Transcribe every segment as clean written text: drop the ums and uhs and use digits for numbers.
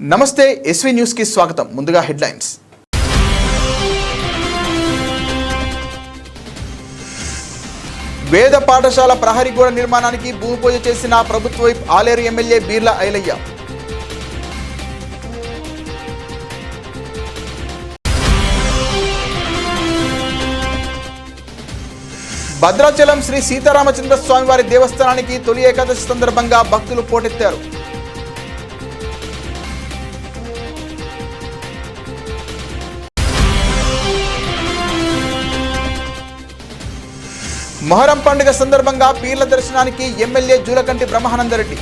నమస్తే SV news కి స్వాగతం. ముందుగా హెడ్లైన్స్. వేద పాఠశాల ప్రహరీ గోడ నిర్మాణానికి భూమి పూజ చేసిన ప్రభుత్వ వైప్ ఆలేరు ఎమ్మెల్యే బీర్లా ఐలయ్య. భద్రాచలం శ్రీ సీతారామచంద్ర స్వామివారి దేవస్థానానికి తొలి ఏకాదశి సందర్భంగా భక్తులు పోటెత్తారు. మొహరం పండుగ సందర్భంగా పీర్ల దర్శనానికి ఎమ్మెల్యే జూలకంటి బ్రహ్మానందరెడ్డి.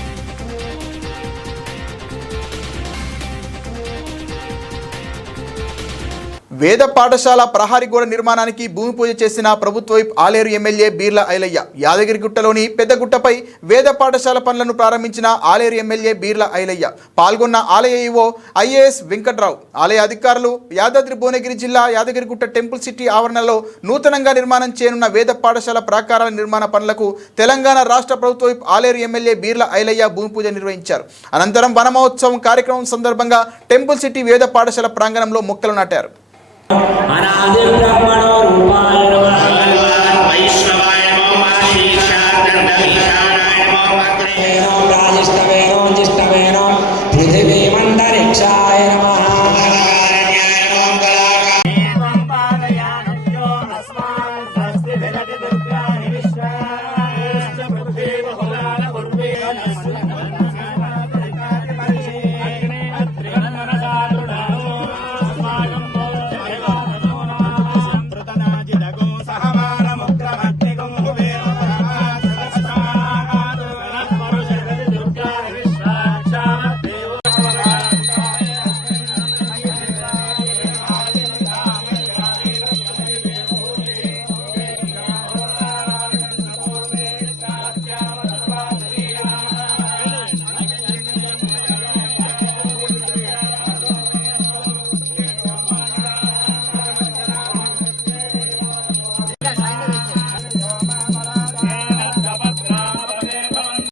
వేద పాఠశాల ప్రహరీ గోడ నిర్మాణానికి భూమి పూజ చేసిన ప్రభుత్వ వైప్ ఆలేరు ఎమ్మెల్యే బీర్లా ఐలయ్య. యాదగిరిగుట్టలోని పెద్దగుట్టపై వేద పాఠశాల పనులను ప్రారంభించిన ఆలేరు ఎమ్మెల్యే బీర్లా ఐలయ్య పాల్గొన్న ఆలయ ఈవో ఐఏఎస్ వెంకట్రావు, ఆలయ అధికారులు యాదాద్రి భువనగిరి జిల్లా యాదగిరిగుట్ట టెంపుల్ సిటీ ఆవరణలో నూతనంగా నిర్మాణం చేయనున్న వేద పాఠశాల ప్రాకారాల నిర్మాణ పనులకు తెలంగాణ రాష్ట్ర ప్రభుత్వ వైప్ ఆలేరు ఎమ్మెల్యే బీర్లా ఐలయ్య భూమి పూజ నిర్వహించారు. అనంతరం వన మహోత్సవం కార్యక్రమం సందర్భంగా టెంపుల్ సిటీ వేద పాఠశాల ప్రాంగణంలో మొక్కలు నాటారు. అనాది బ్రహ్మణో రూపాయ నమః వైష్ణవాయ నమః శ్రీశార్దీశానాయ నమః రాజిష్టవేనో జిష్టవేనో పృథివీ మండరిక్షాయ నమః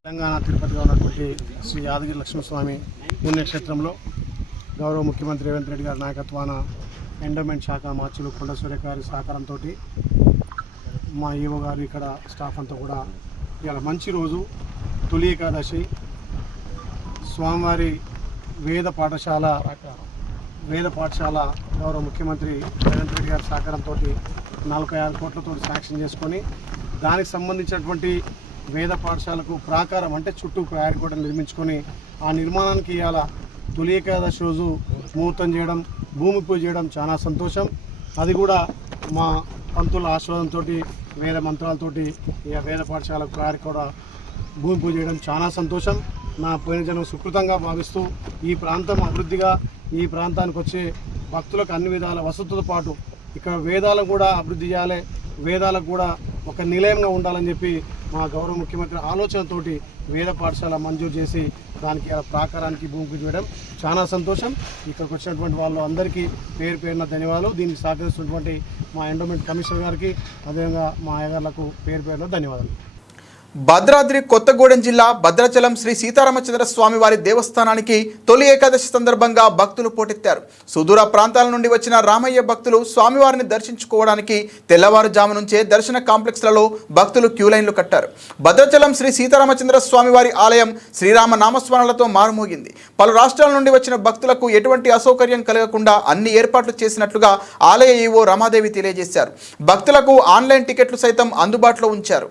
తెలంగాణ తిరుపతిలో ఉన్నటువంటి శ్రీ యాదగిరి లక్ష్మణస్వామి పుణ్యక్షేత్రంలో గౌరవ ముఖ్యమంత్రి రేవంత్ రెడ్డి గారి నాయకత్వాన ఎండోమెంట్ శాఖ మార్చులు కొండ సూర్య గారి సహకారంతో మా ఈవో గారు ఇక్కడ స్టాఫ్ అంతా కూడా ఇవాళ మంచి రోజు తొలి ఏకాదశి స్వామివారి వేద పాఠశాల గౌరవ ముఖ్యమంత్రి రేవంత్ రెడ్డి గారి సహకారంతో 46 కోట్లతో శాంక్షన్ చేసుకొని దానికి సంబంధించినటువంటి వేద పాఠశాలకు ప్రాకారం అంటే చుట్టూ ప్రయాణ కూడా నిర్మించుకొని ఆ నిర్మాణానికి ఇవాళ తొలి ఏకాదశి రోజు ముహూర్తం చేయడం, భూమి పూజ చేయడం చాలా సంతోషం. అది కూడా మా పంతుల ఆశీర్వాదంతో వేద మంత్రాలతోటి ఈ వేద పాఠశాల ప్రయాణ కూడా భూమి పూజ చేయడం చాలా సంతోషం. నా పోయిన జనం సుకృతంగా భావిస్తూ ఈ ప్రాంతం అభివృద్ధిగా ఈ ప్రాంతానికి వచ్చే భక్తులకు అన్ని విధాల వసతులతో పాటు ఇక్కడ వేదాలను కూడా అభివృద్ధి చేయాలి, వేదాలకు కూడా ఒక నిలయంగా ఉండాలని చెప్పి మా గౌరవ ముఖ్యమంత్రి ఆలోచనతోటి వేద పాఠశాల మంజూరు చేసి దానికి ప్రాకారానికి భూమి పూజ చేయడం చాలా సంతోషం. ఇక్కడికి వచ్చినటువంటి వాళ్ళు అందరికీ పేరు పేరున ధన్యవాదాలు. దీనికి సహకరిస్తున్నటువంటి మా ఎండోమెంట్ కమిషనర్ గారికి అదేవిధంగా మా అయ్యగారులకు పేరు పేరున ధన్యవాదాలు. భద్రాద్రి కొత్తగూడెం జిల్లా భద్రాచలం శ్రీ సీతారామచంద్ర స్వామివారి దేవస్థానానికి తొలి ఏకాదశి సందర్భంగా భక్తులు పోటెత్తారు. సుదూర ప్రాంతాల నుండి వచ్చిన రామయ్య భక్తులు స్వామివారిని దర్శించుకోవడానికి తెల్లవారుజాము నుంచే దర్శన కాంప్లెక్స్లలో భక్తులు క్యూలైన్లు కట్టారు. భద్రాచలం శ్రీ సీతారామచంద్ర స్వామివారి ఆలయం శ్రీరామ నామస్మరణలతో మారుమోగింది. పలు రాష్ట్రాల నుండి వచ్చిన భక్తులకు ఎటువంటి అసౌకర్యం కలగకుండా అన్ని ఏర్పాట్లు చేసినట్లుగా ఆలయ ఈవో రమాదేవి తెలియజేశారు. భక్తులకు ఆన్లైన్ టికెట్లు సైతం అందుబాటులో ఉంచారు.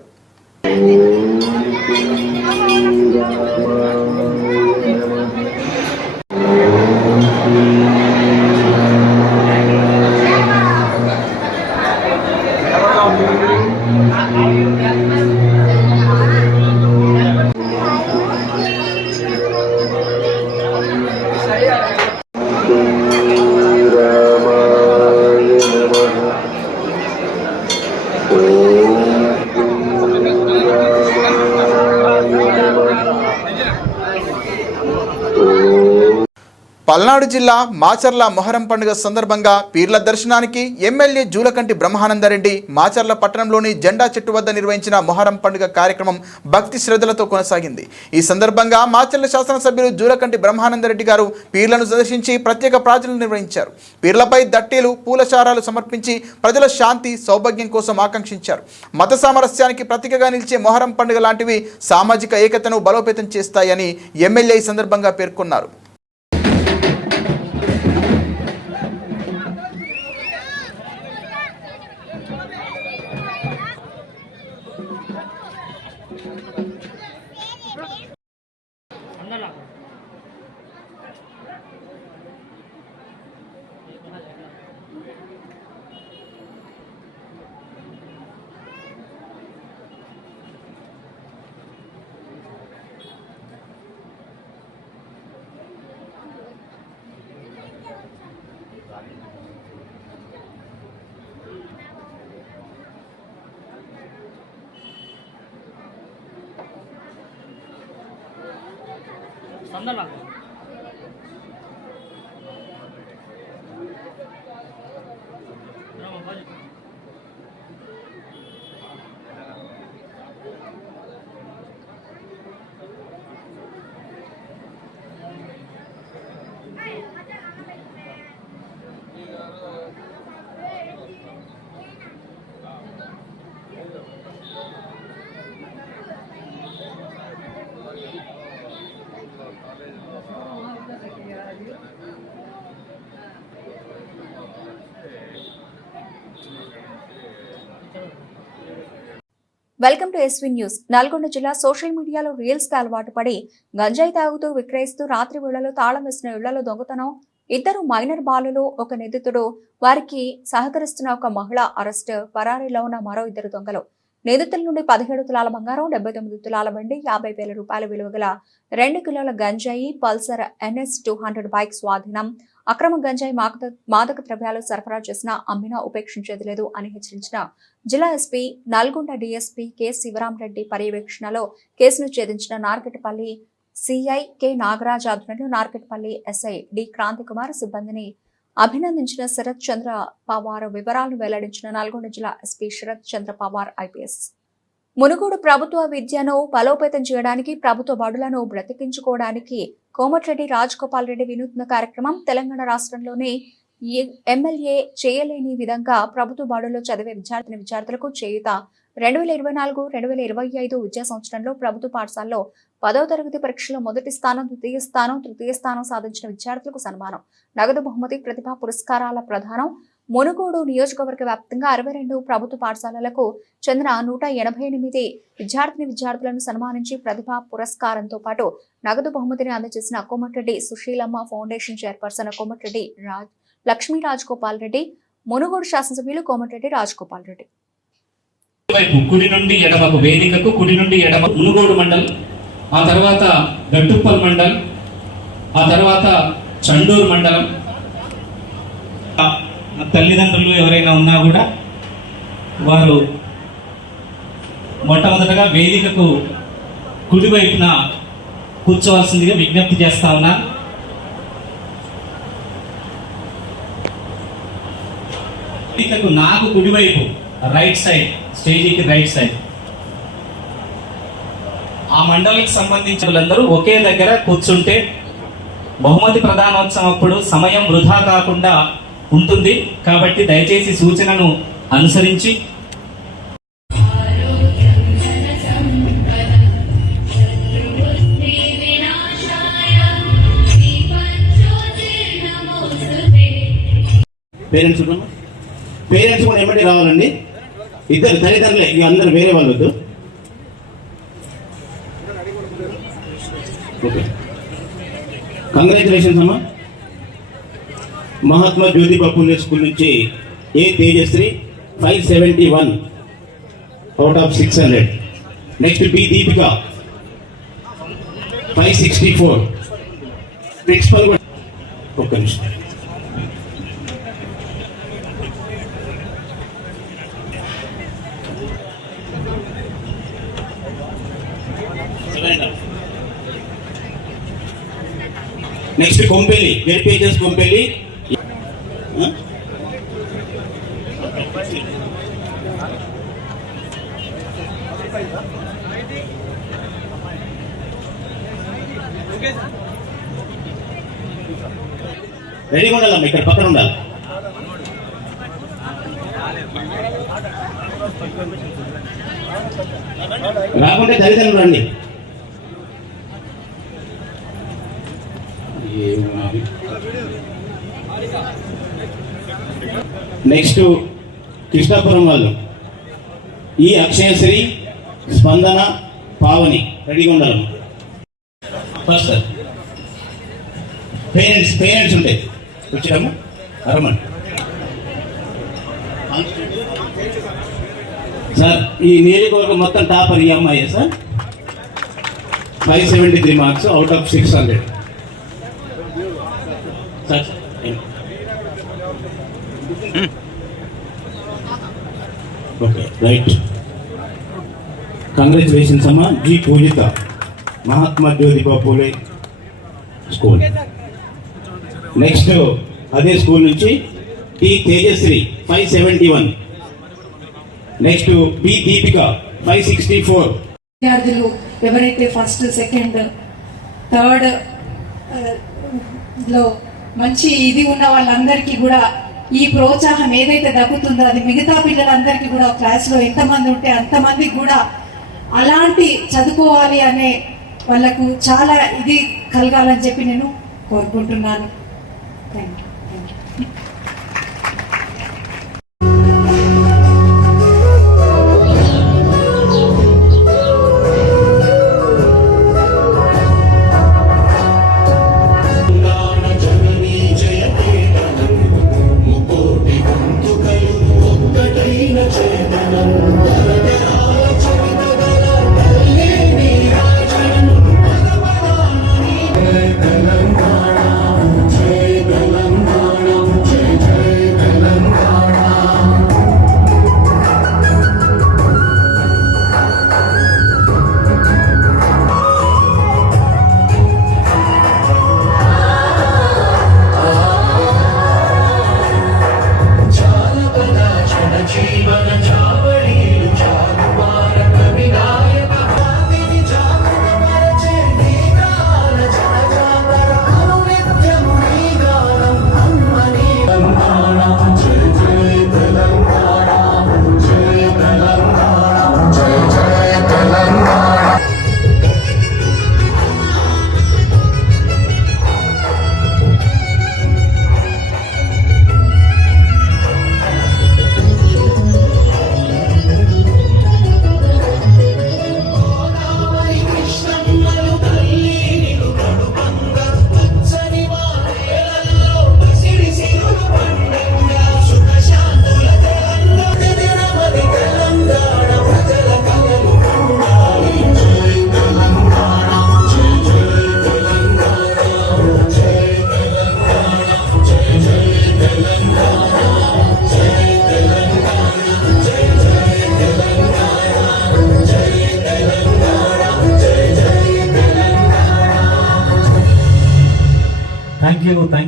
పల్నాడు జిల్లా మాచర్ల మొహరం పండుగ సందర్భంగా పీర్ల దర్శనానికి ఎమ్మెల్యే జూలకంటి బ్రహ్మానందరెడ్డి మాచర్ల పట్టణంలోని జెండా చెట్టు వద్ద నిర్వహించిన మొహరం పండుగ కార్యక్రమం భక్తి శ్రద్ధలతో కొనసాగింది. ఈ సందర్భంగా మాచర్ల శాసనసభ్యులు జూలకంటి బ్రహ్మానందరెడ్డి గారు పీర్లను సందర్శించి ప్రత్యేక ప్రార్థనలు నిర్వహించారు. పీర్లపై దట్టీలు పూలచారాలు సమర్పించి ప్రజల శాంతి సౌభాగ్యం కోసం ఆకాంక్షించారు. మత సామరస్యానికి ప్రతీకగా నిలిచే మొహరం పండుగ లాంటివి సామాజిక ఏకతను బలోపేతం చేస్తాయని ఎమ్మెల్యే ఈ సందర్భంగా పేర్కొన్నారు. Welcome to SV news. Nalgonda జిల్లా సోషల్ మీడియాలో రీల్స్ కి అలవాటు పడి గంజాయి తాగుతూ విక్రయిస్తూ రాత్రి వేళలో తాళం వేసిన ఇళ్లలో దొంగతనం, 2 మైనర్ బాలులు, 1 నిందితుడు, వారికి సహకరిస్తున్న 1 మహిళ అరెస్ట్, పరారీలో ఉన్న మరో 2 దొంగలు. నిందితుల నుండి 17 తులాల బంగారం, 79 తులాల వెండి, 50,000 రూపాయల విలువ గల 2 కిలోల గంజాయి, పల్సర్ NS 200 బైక్ స్వాధీనం. అక్రమ గంజాయి మాదక ద్రవ్యాలు సరఫరా చేసినా అమ్మినా ఉపేక్షించేది లేదు అని హెచ్చరించిన జిల్లా SP, Nalgonda DSP K Sivarama Reddy పర్యవేక్షణలో కేసును ఛేదించిన నార్కెట్పల్లి సిఐ కె నాగరాజ్ ఆధ్వర్యంలో నార్కెట్పల్లి ఎస్ఐ డి క్రాంతికుమార్ సిబ్బందిని అభినందించిన శరత్ చంద్ర పవార్ వివరాలను వెల్లడించిన నల్గొండ జిల్లా ఎస్పీ శరత్ చంద్ర పవార్ ఐపీఎస్. మునుగోడు ప్రభుత్వ విద్యను బలోపేతం చేయడానికి, ప్రభుత్వ బడులను బ్రతికించుకోవడానికి కోమటిరెడ్డి రాజగోపాల్ రెడ్డి వినూత్న కార్యక్రమం. తెలంగాణ రాష్ట్రంలోనే ఎమ్మెల్యే చేయలేని విధంగా ప్రభుత్వ బడుల్లో చదివే విద్యార్థులకు చేయూత. 2024-2025 విద్యా సంవత్సరంలో ప్రభుత్వ పాఠశాలలో 10వ తరగతి పరీక్షలో మొదటి స్థానం, తృతీయ స్థానం సాధించిన విద్యార్థులకు సన్మానం, నగదు బహుమతి, ప్రతిభా పురస్కారాల ప్రదానం. మునుగోడు నియోజకవర్గ వ్యాప్తంగా 62 ప్రభుత్వ పాఠశాలలకు చెందిన 188 విద్యార్థులను సన్మానించి ప్రతిభా పురస్కారంతో పాటు నగదు బహుమతిని అందజేసిన కోమటిరెడ్డి సుశీలమ్మ ఫౌండేషన్ చైర్పర్సన్ కోమటిరెడ్డి లక్ష్మీ రాజగోపాల్ రెడ్డి, మునుగోడు శాసనసభ్యులు కోమటిరెడ్డి రాజగోపాల్ రెడ్డి. కుడి నుండి ఎడమకు వేదికకు, కుడి నుండి ఎడమ మునుగోడు మండల్, ఆ తర్వాత గట్టుప్పల్ మండల్, ఆ తర్వాత చండూరు మండలం. తల్లిదండ్రులు ఎవరైనా ఉన్నా కూడా వారు మొట్టమొదటగా వేదికకు కుడివైపున కూర్చోవలసిందిగా విజ్ఞప్తి చేస్తా ఉన్నా. వేదికకు నాకు కుడివైపు రైట్ సైడ్, స్టేజీకి రైట్ సైడ్ ఆ మండలికి సంబంధించిన వాళ్ళందరూ ఒకే దగ్గర కూర్చుంటే బహుమతి ప్రదానోత్సవం అప్పుడు సమయం వృధా కాకుండా ఉంటుంది. కాబట్టి దయచేసి సూచనను అనుసరించి పేరెంట్స్ కూడా ఎమ్మటి రావాలండి. ఇద్దరు తల్లిదండ్రులే, ఇక అందరు వేరే వాళ్ళు వద్దు. ఓకే, కంగ్రాచులేషన్స్ అమ్మా. మహాత్మా జ్యోతిబా పుణ్య స్కూల్ నుంచి A Tejashri 571 out of 600. Next B Deepika 564. Principal ఒక్క నిమిషం. Next Kompelli, ZPHS Kompelli. రెడీగా ఉండాలమ్మా, ఇక్కడ పక్కన ఉండాలి. రాకుంటే తల్లిదండ్రులు రండి. నెక్స్ట్ కృష్ణాపురం వాళ్ళు ఈ అక్షయశ్రీ, స్పందన, పావని రెడీగా ఉండాలమ్మా. ఫస్ట్ సార్ పేరెంట్స్ ఉంటాయి వచ్చాము రమ్మని. సార్ ఈ నియోజకవర్గం మొత్తం టాపర్ ఈ అమ్మాయి sir, 573 marks out of 600 sir. Okay right, congratulations అమ్మా. G Poojitha, Mahatma Jyotiba Phule school. Next అదే స్కూల్ నుంచి T Tejashree 571. Next B Deepika 564. విద్యార్థులు ఎవరైతే ఫస్ట్, సెకండ్, థర్డ్ లో మంచి ఇది ఉన్న వాళ్ళందరికీ కూడా ఈ ప్రోత్సాహం ఏదైతే దక్కుతుందో అది మిగతా పిల్లలందరికీ కూడా క్లాస్లో ఎంతమంది ఉంటే అంతమందికి కూడా అలాంటి చదువుకోవాలి అనే వాళ్ళకు చాలా ఇది కలగాలని చెప్పి నేను కోరుకుంటున్నాను. Thank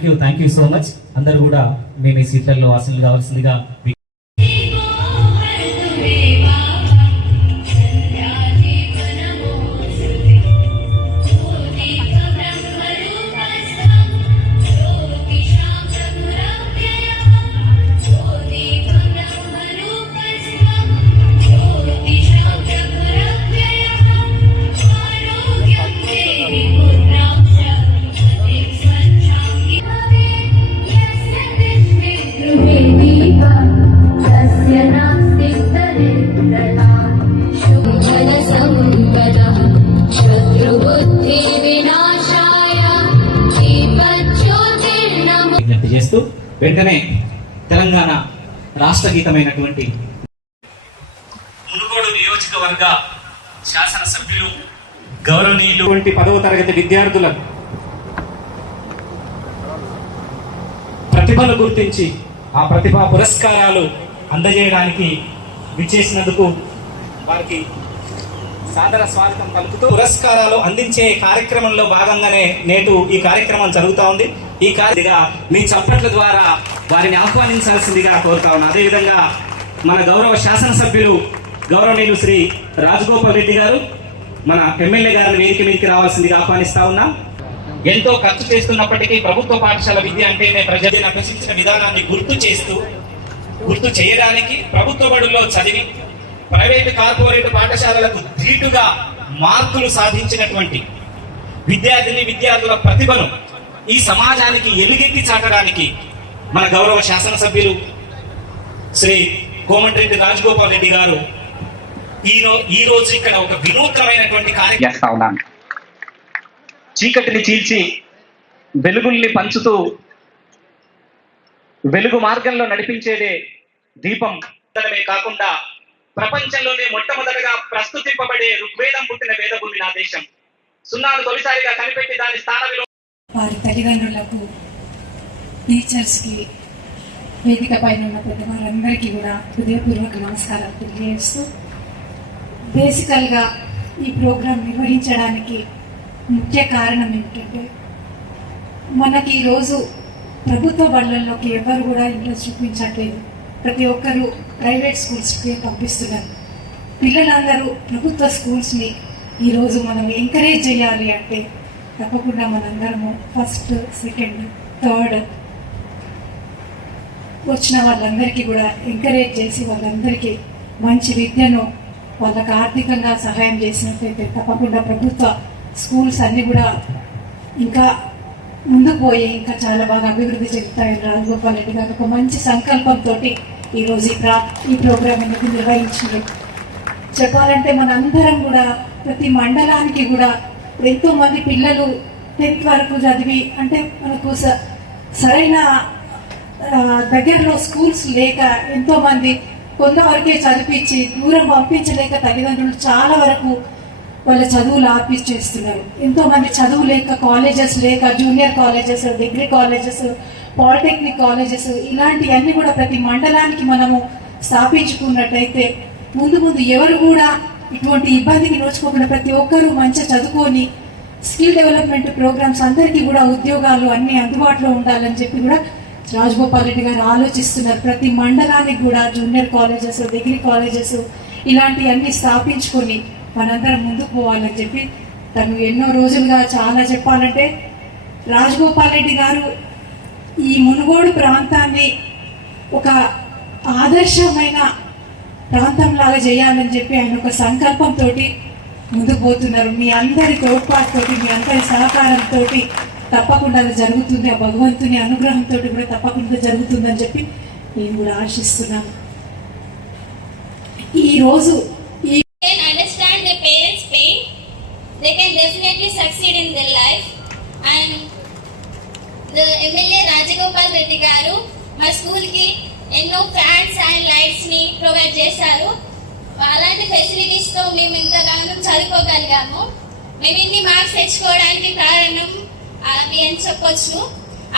you. Thank you so much. అందరూ కూడా మేము ఈ సీట్లలో ఆశలు కావాల్సిందిగా చేస్తూ వెంటనే తెలంగాణ రాష్ట్ర గీతమైనటువంటి మునుగోడు నియోజకవర్గ శాసనసభ్యులు గౌరవనీయులు 10వ తరగతి విద్యార్థులకు ప్రతిభను గుర్తించి ఆ ప్రతిభా పురస్కారాలు అందజేయడానికి విచ్చేసినందుకు వారికి సాదర స్వాగతం పలుకుతూ పురస్కారాలు అందించే కార్యక్రమంలో భాగంగానే నేడు ఈ కార్యక్రమం జరుగుతూ ఉంది. ఈ కార్యగా మీ చప్పట్ల ద్వారా వారిని ఆహ్వానించాల్సిందిగా కోరుతా ఉన్నాను. అదేవిధంగా మన గౌరవ శాసనసభ్యులు గౌరవనీయులు శ్రీ రాజగోపాల్ రెడ్డి గారు మన ఎమ్మెల్యే గారిని వేదిక మీదకి రావాల్సిందిగా ఆహ్వానిస్తా ఉన్నాం. ఎంతో ఖర్చు చేస్తున్నప్పటికీ ప్రభుత్వ పాఠశాల విద్య అంటేనే ప్రజలను అభ్యసించిన విధానాన్ని గుర్తు చేయడానికి ప్రభుత్వ బడుల్లో చదివి ప్రైవేటు కార్పొరేట్ పాఠశాలలకు ధీటుగా మార్కులు సాధించినటువంటి విద్యార్థుల ప్రతిభను ఈ సమాజానికి ఎలుగెత్తి చాటడానికి మన గౌరవ శాసనసభ్యులు శ్రీ కోమటిరెడ్డి రాజగోపాల్ రెడ్డి గారు ఈ రోజు ఇక్కడ ఒక వినూత్నమైనటువంటి కార్యక్రమం చేస్తా ఉన్నాను. చీకటిని చీల్చి వెలుగుల్ని పంచుతూ వెలుగు మార్గంలో నడిపించేదే దీపం కాకుండా ప్రపంచంలోనే మొట్టమొదటిగా ప్రస్తుతింపబడే ఋగ్వేదం పుట్టిన వేదభూమి నా దేశం. సున్నాను తొలిసారిగా కనిపెట్టి దాని స్థానంలో వారి తల్లిదండ్రులకు, టీచర్స్కి, వేదిక పైన ఉన్న పెద్దవారందరికీ కూడా హృదయపూర్వక నమస్కారాలు తెలియజేస్తూ, బేసికల్గా ఈ ప్రోగ్రాం నిర్వహించడానికి ముఖ్య కారణం ఏమిటంటే, మనకి ఈరోజు ప్రభుత్వ బళ్ళల్లోకి ఎవరు కూడా ఇంట్రెస్ట్ చూపించట్లేదు. ప్రతి ఒక్కరూ ప్రైవేట్ స్కూల్స్కి పంపిస్తున్నారు. పిల్లలందరూ ప్రభుత్వ స్కూల్స్ని ఈరోజు మనం ఎంకరేజ్ చేయాలి అంటే తప్పకుండా మనందరము ఫస్ట్, సెకండ్, థర్డ్ వచ్చిన వాళ్ళందరికీ కూడా ఎంకరేజ్ చేసి వాళ్ళందరికీ మంచి విద్యను వాళ్ళకు ఆర్థికంగా సహాయం చేసినట్లయితే తప్పకుండా ప్రభుత్వ స్కూల్స్ అన్నీ కూడా ఇంకా ముందుకు పోయి ఇంకా చాలా బాగా అభివృద్ధి చెందుతాయని రాజగోపాల్ రెడ్డి గారు ఒక మంచి సంకల్పంతో ఈరోజు ఈ ప్రోగ్రాం ఎందుకు నిర్వహించింది. చెప్పాలంటే మనందరం కూడా ప్రతి మండలానికి కూడా ఎంతోమంది పిల్లలు 10th వరకు చదివి అంటే మనకు సరైన దగ్గరలో స్కూల్స్ లేక ఎంతోమంది కొంతవరకే చదివించి దూరం పంపించలేక తల్లిదండ్రులు చాలా వరకు వాళ్ళ చదువులు ఆపిచేస్తున్నారు. ఎంతోమంది చదువు లేక కాలేజెస్ లేక junior colleges, degree colleges, polytechnic colleges ఇలాంటివన్నీ కూడా ప్రతి మండలానికి మనము స్థాపించుకున్నట్టయితే ముందు ఎవరు కూడా ఇటువంటి ఇబ్బందికి నోచుకోకుండా ప్రతి ఒక్కరూ మంచిగా చదువుకొని స్కిల్ డెవలప్మెంట్ ప్రోగ్రామ్స్ అందరికీ కూడా ఉద్యోగాలు అన్నీ అందుబాటులో ఉండాలని చెప్పి కూడా రాజగోపాల్ రెడ్డి గారు ఆలోచిస్తున్నారు. ప్రతి మండలానికి కూడా జూనియర్ కాలేజెస్, డిగ్రీ కాలేజెస్ ఇలాంటివన్నీ స్థాపించుకొని మనందరం ముందుకు పోవాలని చెప్పి తను ఎన్నో రోజులుగా చాలా చెప్పాలంటే రాజగోపాల్ రెడ్డి గారు ఈ మునుగోడు ప్రాంతాన్ని ఒక ఆదర్శమైన ప్రాంతంలాగా చేయాలని చెప్పి ఆయన ఒక సంకల్పంతో ముందుకు పోతున్నారు. మీ అందరి తోడ్పాటుతోటి, మీ అందరి సహకారంతో తప్పకుండా అది జరుగుతుంది. ఆ భగవంతుని అనుగ్రహంతో కూడా తప్పకుండా జరుగుతుందని చెప్పి నేను కూడా ఆశిస్తున్నాను. ఈరోజు understand their parents' pain, they can definitely succeed in their life. And the MLA Rajagopal Reddy garu మా స్కూల్ కి ఎన్నో ఫ్యాన్స్ అండ్ లైట్స్ ని ప్రొవైడ్ చేశారు. అలాంటి ఫెసిలిటీస్ తో మేము ఇంతగానో చదువుకోగలిగాము. మేము ఇన్ని మార్క్స్ తెచ్చుకోవడానికి కారణం అది అని చెప్పొచ్చు.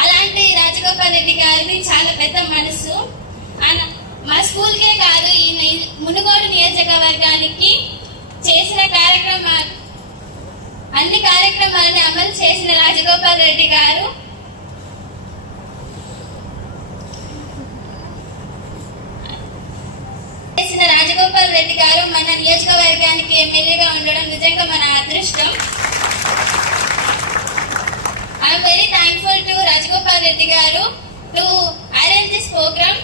అలాంటి రాజగోపాల్ రెడ్డి గారిని చాలా పెద్ద మనసు. మా స్కూల్కే కాదు ఈ మునుగోడు నియోజకవర్గానికి చేసిన అన్ని కార్యక్రమాలను అమలు చేసిన రాజగోపాల్ రెడ్డి గారు మన నియోజకవర్గానికి ఎమ్మెల్యేగా ఉండడం నిజంగా మన అదృష్టం. I'm very thankful to Rajagopal Reddy garu to arrange this programme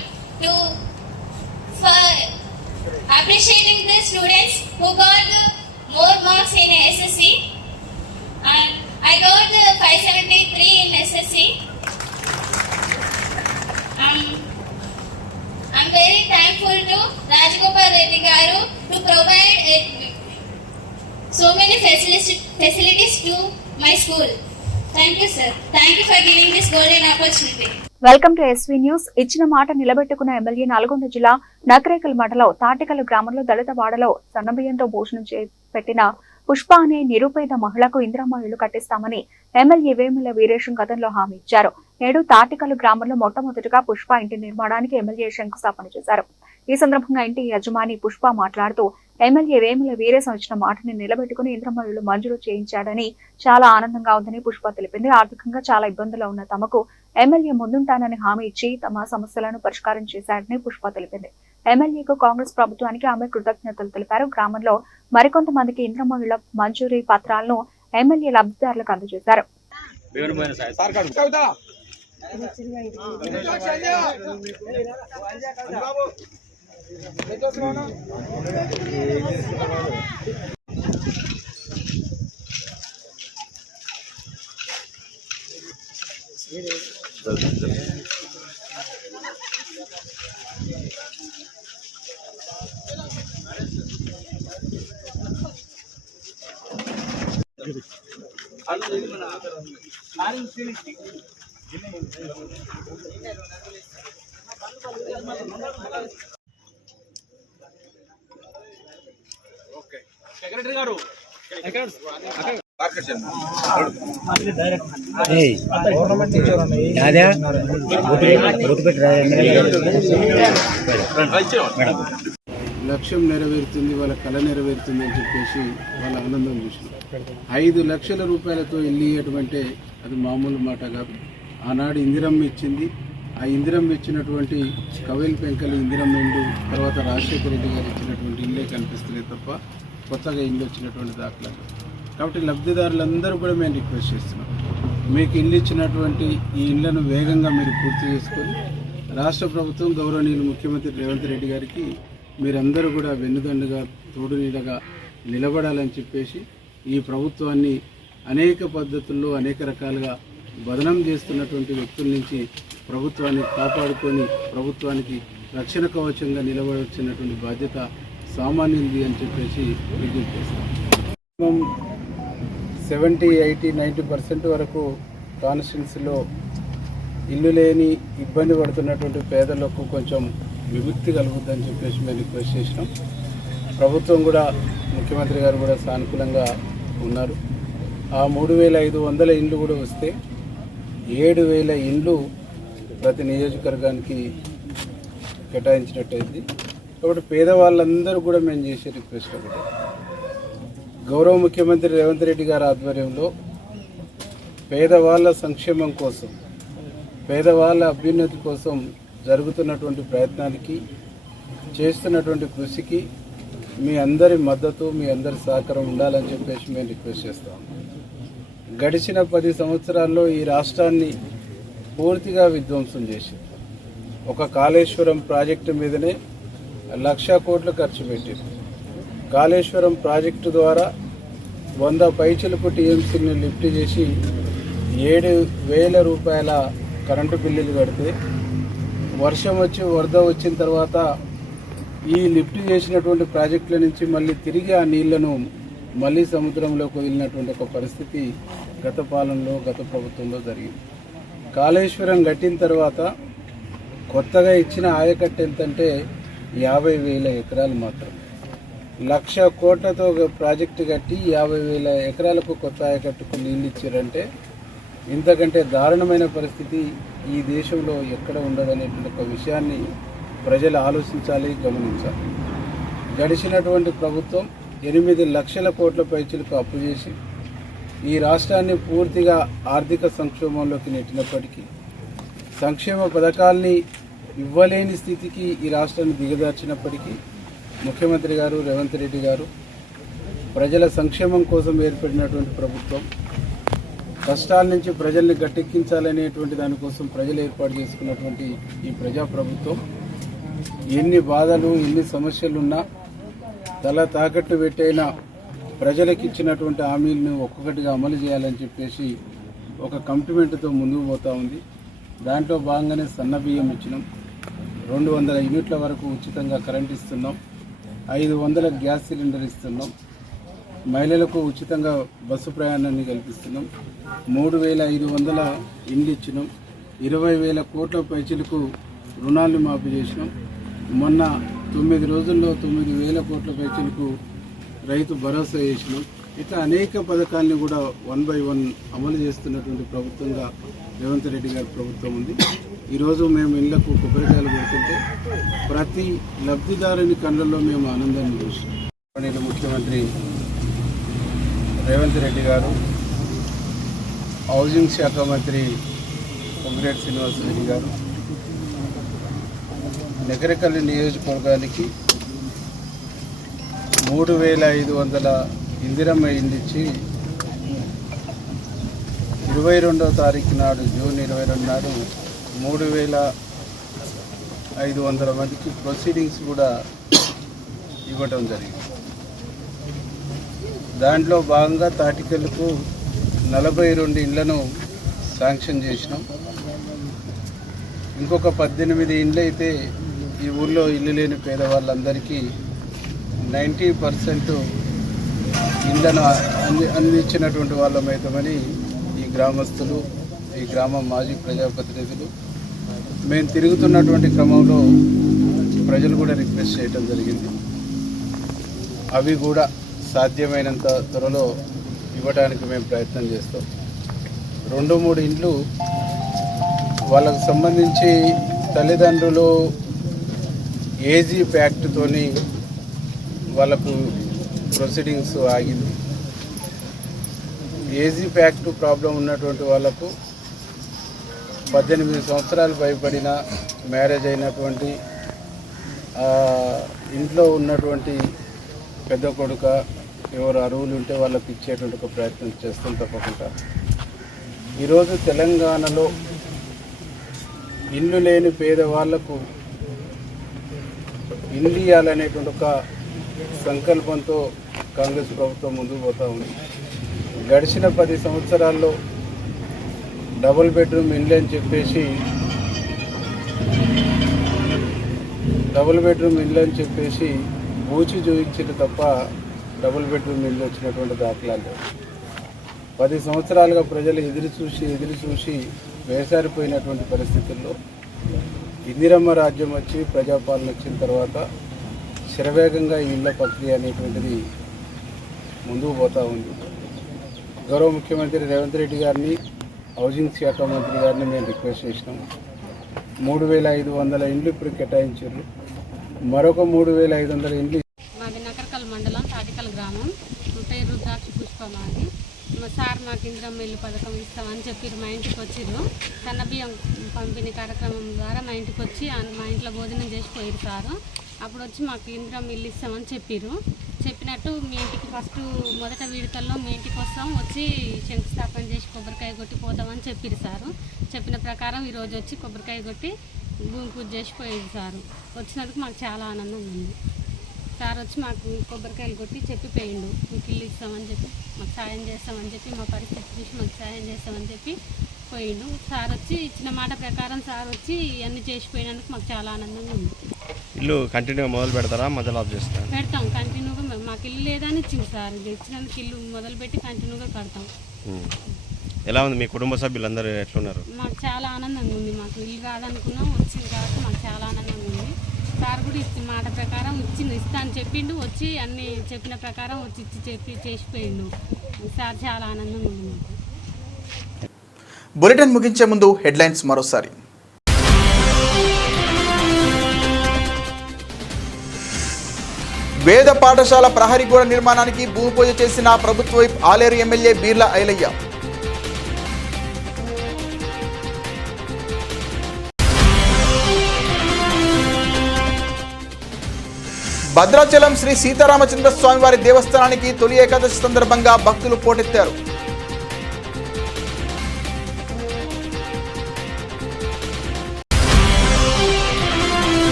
for appreciating the students who got more marks in SSC, and I got 573 in SSC. I'm very thankful to Rajagopal Reddy garu to provide so many facilities to my school. Thank you, sir. Thank you for giving this golden opportunity. Welcome to SV news. ఇచ్చిన మాట నిలబెట్టుకున్న MLA Nalgonda జిల్లా నకరేకల్ మండలం తాటికల్ గ్రామంలో దళిత వాడలో సన్నబియ్యంతో భోజనం పెట్టిన పుష్ప అనే నిరుపేద మహిళకు ఇందిరమ్మ ఇళ్లు కట్టిస్తామని ఎమ్మెల్యే వేముల వీరేశం గతంలో హామీ ఇచ్చారు. నేడు తాటికల్ గ్రామంలో మొట్టమొదటిగా పుష్ప ఇంటి నిర్మాణానికి ఎమ్మెల్యే శంకుస్థాపన చేశారు. ఈ సందర్భంగా ఇంటి యజమాని పుష్ప మాట్లాడుతూ ఎమ్మెల్యే వేముల వీరేశం ఇచ్చిన మాటని నిలబెట్టుకుని ఇంద్రమ్మ ఇళ్లు మంజూరు చేయించాడని చాలా ఆనందంగా ఉందని పుష్ప తెలిపింది. ఆర్థికంగా చాలా ఇబ్బందులు ఉన్న తమకు ఎమ్మెల్యే ముందుంటానని హామీ ఇచ్చి తమ సమస్యలను పరిష్కారం చేశాడని పుష్ప తెలిపింది. ఎమ్మెల్యేకు కాంగ్రెస్ ప్రభుత్వానికి ఆమె కృతజ్ఞతలు తెలిపారు. గ్రామంలో మరికొంతమందికి ఇంద్రమ్మ ఇళ్ల మంజూరీ పత్రాలను ఎమ్మెల్యే లబ్ధిదారులకు అందజేశారు. సెక్రటరీ గారు లక్ష్యం నెరవేరుతుంది, వాళ్ళ కళ నెరవేరుతుంది అని చెప్పేసి వాళ్ళ ఆనందం చూసినాం. 5 లక్షల రూపాయలతో ఇల్లు ఇవ్వటమంటే అది మామూలు మాట కాదు. ఆనాడు ఇందిరమ్మ ఇచ్చింది. ఆ ఇందిరమ్మ ఇచ్చినటువంటి కవేల్ పెంకలు ఇందిరమ్మ ఇల్లు, తర్వాత రాజశేఖర రెడ్డి గారు ఇచ్చినటువంటి ఇల్లే కనిపిస్తున్నాయి తప్ప కొత్తగా ఇల్లు వచ్చినటువంటి దాఖలాలు. కాబట్టి లబ్ధిదారులందరూ కూడా మేము రిక్వెస్ట్ చేస్తున్నాం, మీకు ఇల్లు ఇచ్చినటువంటి ఈ ఇళ్లను వేగంగా మీరు పూర్తి చేసుకొని రాష్ట్ర ప్రభుత్వం గౌరవనీయులు ముఖ్యమంత్రి రేవంత్ రెడ్డి గారికి మీరందరూ కూడా వెన్నుదండుగా తోడు నీడగా నిలబడాలని చెప్పేసి ఈ ప్రభుత్వాన్ని అనేక పద్ధతుల్లో అనేక రకాలుగా బదనం చేస్తున్నటువంటి వ్యక్తుల నుంచి ప్రభుత్వాన్ని కాపాడుకొని ప్రభుత్వానికి రక్షణ కవచంగా నిలబడాల్సినటువంటి బాధ్యత సామాన్యులది అని చెప్పేసి విజ్ఞప్తి చేస్తాం. 70, 80, 90% వరకు కాన్స్టిట్యున్సీలో ఇల్లు లేని ఇబ్బంది పడుతున్నటువంటి పేదలకు కొంచెం విముక్తి కలుగుద్దని చెప్పేసి మేము రిక్వెస్ట్ చేసినాం. ప్రభుత్వం కూడా ముఖ్యమంత్రి గారు కూడా సానుకూలంగా ఉన్నారు. ఆ 3,500 ఇండ్లు కూడా వస్తే 7,000 ఇండ్లు ప్రతి నియోజకవర్గానికి కేటాయించినట్టయింది. కాబట్టి పేదవాళ్ళందరూ కూడా మేము చేసే రిక్వెస్ట్ ఒకటి, గౌరవ ముఖ్యమంత్రి రేవంత్ రెడ్డి గారి ఆధ్వర్యంలో పేదవాళ్ళ సంక్షేమం కోసం, పేదవాళ్ళ అభ్యున్నతి కోసం జరుగుతున్నటువంటి ప్రయత్నాలకి, చేస్తున్నటువంటి కృషికి మీ అందరి మద్దతు, మీ అందరి సహకారం ఉండాలని చెప్పేసి మేము రిక్వెస్ట్ చేస్తాం. గడిచిన 10 సంవత్సరాల్లో ఈ రాష్ట్రాన్ని పూర్తిగా విధ్వంసం చేసింది. ఒక కాళేశ్వరం ప్రాజెక్టు మీదనే 1,00,000 కోట్లు ఖర్చు పెట్టింది. కాళేశ్వరం ప్రాజెక్టు ద్వారా 100 పైచిలకు టీఎంసీని లిఫ్ట్ చేసి 7,000 రూపాయల కరెంటు బిల్లులు కడితే, వర్షం వచ్చి వరద వచ్చిన తర్వాత ఈ లిఫ్ట్ చేసినటువంటి ప్రాజెక్టుల నుంచి మళ్ళీ తిరిగి ఆ నీళ్లను మళ్ళీ సముద్రంలోకి వదిలినటువంటి ఒక పరిస్థితి గత పాలనలో, గత ప్రభుత్వంలో జరిగింది. కాళేశ్వరం కట్టిన తర్వాత కొత్తగా ఇచ్చిన ఆయకట్టు ఎంతంటే 50,000 ఎకరాలు మాత్రం. 1,00,000 కోట్లతో ప్రాజెక్టు కట్టి 50,000 ఎకరాలకు కొత్త ఆయకట్టుకు నీళ్ళు ఇచ్చారంటే ఇంతకంటే దారుణమైన పరిస్థితి ఈ దేశంలో ఎక్కడ ఉండదనేటువంటి ఒక విషయాన్ని ప్రజలు ఆలోచించాలి, గమనించాలి. గడిచినటువంటి ప్రభుత్వం 8 లక్షల కోట్ల పైచిలకు అప్పు చేసి ఈ రాష్ట్రాన్ని పూర్తిగా ఆర్థిక సంక్షోభంలోకి నెట్టినప్పటికీ, సంక్షేమ పథకాల్ని ఇవ్వలేని స్థితికి ఈ రాష్ట్రాన్ని దిగజార్చినప్పటికీ ముఖ్యమంత్రి గారు రేవంత్ రెడ్డి గారు ప్రజల సంక్షేమం కోసం ఏర్పడినటువంటి ప్రభుత్వం, కష్టాల నుంచి ప్రజల్ని గట్టెక్కించాలనేటువంటి దానికోసం ప్రజలు ఏర్పాటు చేసుకున్నటువంటి ఈ ప్రజాప్రభుత్వం ఎన్ని బాధలు, ఎన్ని సమస్యలున్నా తల తాకట్టు పెట్టైనా ప్రజలకు ఇచ్చినటువంటి హామీలను ఒక్కొక్కటిగా అమలు చేయాలని చెప్పేసి ఒక కమిట్మెంట్తో ముందుకు పోతూ ఉంది. దాంట్లో భాగంగానే సన్న బియ్యం ఇచ్చినాం, 200 యూనిట్ల వరకు ఉచితంగా కరెంట్ ఇస్తున్నాం, 500 గ్యాస్ సిలిండర్ ఇస్తున్నాం, మహిళలకు ఉచితంగా బస్సు ప్రయాణాన్ని కల్పిస్తున్నాం, 3,500 ఇండ్లు ఇచ్చినాం, 20,000 కోట్ల పైచిలకు రుణాలు మాఫీ చేసినాం. మొన్న 9 రోజుల్లో 9,000 కోట్ల పైచిలకు రైతు భరోసా చేసినాం. ఇట్లా అనేక పథకాలను కూడా 1 by 1 అమలు చేస్తున్నటువంటి ప్రభుత్వంగా రేవంత్ రెడ్డి గారి ప్రభుత్వం ఉంది. ఈరోజు మేము ఇళ్లకు కొబ్బరికాయలు పెడుతుంటే ప్రతి లబ్ధిదారుని కళ్ళల్లో మేము ఆనందాన్ని చూసినాం. ముఖ్యమంత్రి రేవంత్ రెడ్డి గారు, హౌసింగ్ శాఖ మంత్రి పొంగిరెడ్డి శ్రీనివాసరెడ్డి గారు నగరికల్లి నియోజకవర్గానికి 3500 ఇందిరమ్మ ఇల్లు ఇచ్చి 22వ తారీఖు నాడు, జూన్ 22 నాడు 3500 మందికి ప్రొసీడింగ్స్ కూడా ఇవ్వటం జరిగింది. దాంట్లో భాగంగా తాటికల్లుకు 42 ఇళ్లను శాంక్షన్ చేసినాం. ఇంకొక 18 ఇండ్లు అయితే ఈ ఊళ్ళో ఇల్లు లేని పేదవాళ్ళందరికీ 90% ఇళ్లను అందించినటువంటి వాళ్ళమైతామని ఈ గ్రామస్తులు, ఈ గ్రామం మాజీ ప్రజాప్రతినిధులు మేము తిరుగుతున్నటువంటి క్రమంలో ప్రజలు కూడా రిక్వెస్ట్ చేయడం జరిగింది. అవి కూడా సాధ్యమైనంత త్వరలో ఇవ్వడానికి మేము ప్రయత్నం చేస్తాం. 2-3 ఇండ్లు వాళ్ళకు సంబంధించి తల్లిదండ్రులు ఏజీ ఫ్యాక్ట్తోని వాళ్ళకు ప్రొసీడింగ్స్ ఆగింది. ఏజీ ఫ్యాక్ట్ ప్రాబ్లం ఉన్నటువంటి వాళ్ళకు 18 సంవత్సరాలు పైబడిన మ్యారేజ్ అయినటువంటి ఇంట్లో ఉన్నటువంటి పెద్ద కొడుక ఎవరు అర్హులు ఉంటే వాళ్ళకి ఇచ్చేటువంటి ఒక ప్రయత్నం చేస్తాం తప్పకుండా. ఈరోజు తెలంగాణలో ఇల్లు లేని పేదవాళ్లకు ఇల్లు ఇవ్వాలనేటువంటి ఒక సంకల్పంతో కాంగ్రెస్ ప్రభుత్వం ముందుకు పోతూ ఉంది. గడిచిన 10 సంవత్సరాల్లో డబుల్ బెడ్రూమ్ ఇల్లు అని చెప్పేసి బూచి చూపించింది తప్ప డబుల్ బెడ్రూమ్ ఇల్లు వచ్చినటువంటి దాఖలాలు లేవు. 10 సంవత్సరాలుగా ప్రజలు ఎదురు చూసి వేసారిపోయినటువంటి పరిస్థితుల్లో ఇందిరమ్మ రాజ్యం వచ్చి ప్రజాపాలన వచ్చిన తర్వాత శరవేగంగా ఈ ఇళ్ల ప్రక్రియ అనేటువంటిది ముందుకు పోతూ ఉంది. గౌరవ ముఖ్యమంత్రి రేవంత్ రెడ్డి గారిని, హౌసింగ్ శాఖ మంత్రి గారిని మేము రిక్వెస్ట్ చేసినాం. 3500 ఇండ్లు ఇప్పుడు కేటాయించారు. మరొక 3500 ఇండ్లు. మాది నకరకల్ మండలం, తాటికల్ గ్రామం. పేరు రుద్రాక్ష పుష్పమాది. మా సార్ మాకు ఇందిరమ్మ ఇల్లు పథకం ఇస్తామని చెప్పి మా ఇంటికి వచ్చిర్రు. సన్నబియ్యం పంపిణీ కార్యక్రమం ద్వారా మా ఇంటికి వచ్చి మా ఇంట్లో భోజనం చేసిపోయారు సారు. అప్పుడు వచ్చి మాకు ఇందిరమ్మ ఇల్లు ఇస్తామని చెప్పినట్టు మీ ఇంటికి మొదట విడతల్లో మీ ఇంటికి వస్తాం, వచ్చి శంకుస్థాపన చేసి కొబ్బరికాయ కొట్టి పోతామని చెప్పారు సారు. చెప్పిన ప్రకారం ఈరోజు వచ్చి కొబ్బరికాయ కొట్టి భూమి పూజ చేసిపోయేది సారు. వచ్చినందుకు మాకు చాలా ఆనందంగా ఉంది. సార్ వచ్చి మాకు కొబ్బరికాయలు కొట్టి చెప్పిపోయిండు, మీకు ఇల్లు ఇస్తామని చెప్పి, మాకు సాయం చేస్తామని చెప్పి, మా పరిస్థితి చూసి మాకు సాయం చేస్తామని చెప్పి పోయిండు. సార్ వచ్చి ఇచ్చిన మాట ప్రకారం సార్ వచ్చి ఇవన్నీ చేసిపోయినందుకు మాకు చాలా ఆనందంగా ఉంది. ఇల్లు కంటిన్యూగా మొదలు పెడతారా, మధ్యలో ఆఫ్ చేస్తారా? పెడతాం కంటిన్యూగా. మాకు ఇల్లు లేదని ఇచ్చింది సార్, ఇచ్చినందుకు ఇల్లు మొదలుపెట్టి కంటిన్యూగా కడతాం. ఎలా ఉంది మీ కుటుంబ సభ్యులందరూ ఎట్లున్నారు? మాకు చాలా ఆనందంగా ఉంది. మాకు ఇల్లు కాదనుకున్నాం, వచ్చింది కాబట్టి మాకు చాలా ఆనందంగా ఉంది. సార్ కూడా ఇచ్చిన మాట ప్రకారం ఇస్తా అని చెప్పిండు. వచ్చి అన్ని చెప్పిన ప్రకారం వచ్చి చెప్పి చేసిపోయిండు. సార్ చాలా ఆనందంగా ఉంది మాకు. బులెటిన్ ముగించే ముందు హెడ్లైన్స్ మరోసారి. వేద పాఠశాల ప్రహరీ గోడ నిర్మాణానికి భూమి పూజ చేసిన ప్రభుత్వ వైప్ ఆలేరు ఎమ్మెల్యే బీర్ల ఐలయ్య. భద్రాచలం శ్రీ సీతారామచంద్ర స్వామివారి దేవస్థానానికి తొలి ఏకాదశి సందర్భంగా భక్తులు పోటెత్తారు.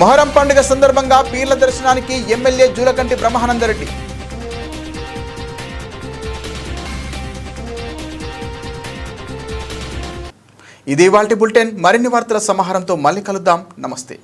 మొహరం పండుగ సందర్భంగా పీర్ల దర్శనానికి ఎమ్మెల్యే జూలకంటి బ్రహ్మానందరెడ్డి. ఇది ఇవాల్టి బులెటిన్. మరిన్ని వార్తల సమాహారంతో మళ్ళీ కలుద్దాం. నమస్తే.